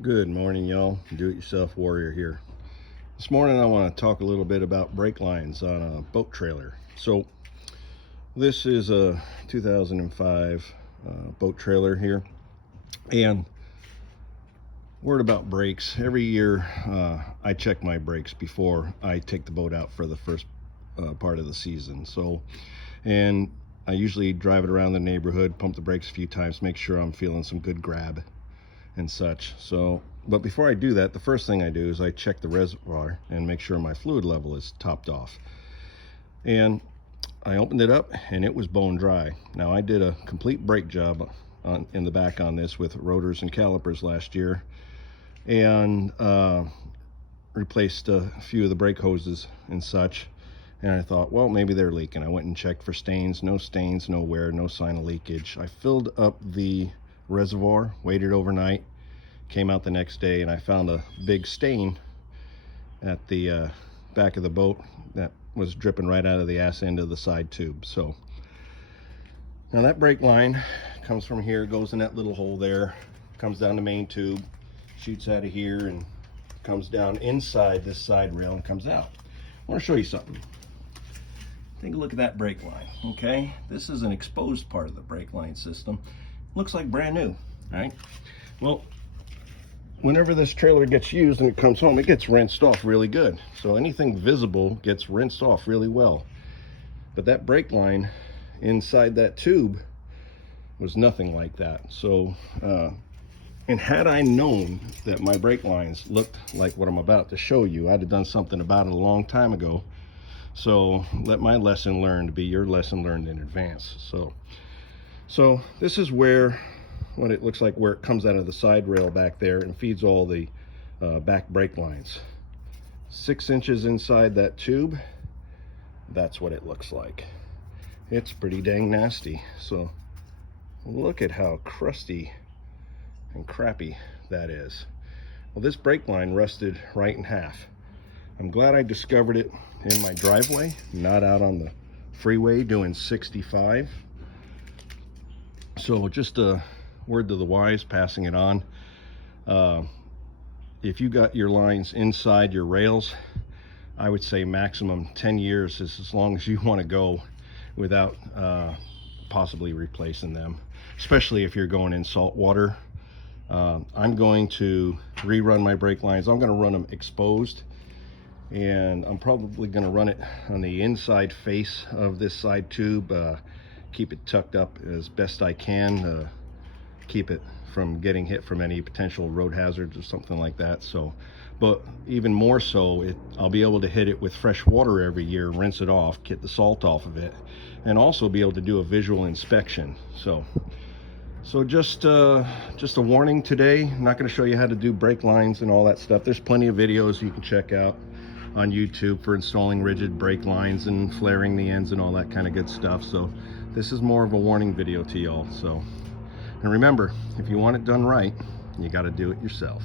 Good morning, y'all. Do-it-yourself warrior here. This morning I want to talk a little bit about brake lines on a boat trailer. So this is a 2005 boat trailer here, and word about brakes. Every year I check my brakes before I take the boat out for the first part of the season. And I usually drive it around the neighborhood, pump the brakes a few times, make sure I'm feeling some good grab and such. But before I do that, the first thing I do is I check the reservoir and make sure my fluid level is topped off. And I opened it up and it was bone dry. Now, I did a complete brake job in the back on this with rotors and calipers last year, and replaced a few of the brake hoses and such. And I thought, well, maybe they're leaking. I went and checked for stains, no wear, no sign of leakage. I filled up the reservoir, waited overnight, came out the next day, and I found a big stain at the back of the boat that was dripping right out of the ass end of the side tube. So now that brake line comes from here, goes in that little hole there, comes down the main tube, shoots out of here, and comes down inside this side rail and comes out. I want to show you something. Take a look at that brake line. Okay, this is an exposed part of the brake line system. Looks like brand new. All right, well, whenever this trailer gets used and it comes home, it gets rinsed off really good. So anything visible gets rinsed off really well. But that brake line inside that tube was nothing like that. So and had I known that my brake lines looked like what I'm about to show you, I'd have done something about it a long time ago. So let my lesson learned be your lesson learned in advance. So this is where, what it looks like, where it comes out of the side rail back there and feeds all the back brake lines. 6 inches inside that tube, that's what it looks like. It's pretty dang nasty. So look at how crusty and crappy that is. Well, this brake line rusted right in half. I'm glad I discovered it in my driveway, not out on the freeway doing 65. So just a word to the wise, passing it on. If you got your lines inside your rails, I would say maximum 10 years is as long as you want to go without possibly replacing them, especially if you're going in salt water. I'm going to rerun my brake lines. I'm going to run them exposed, and I'm probably going to run it on the inside face of this side tube, keep it tucked up as best I can, keep it from getting hit from any potential road hazards or something like that. So, but even more so, I'll be able to hit it with fresh water every year, rinse it off, get the salt off of it, and also be able to do a visual inspection. So just a warning today. I'm not going to show you how to do brake lines and all that stuff. There's plenty of videos you can check out on YouTube for installing rigid brake lines and flaring the ends and all that kind of good stuff. So this is more of a warning video to y'all. So, and remember, if you want it done right, you got to do it yourself.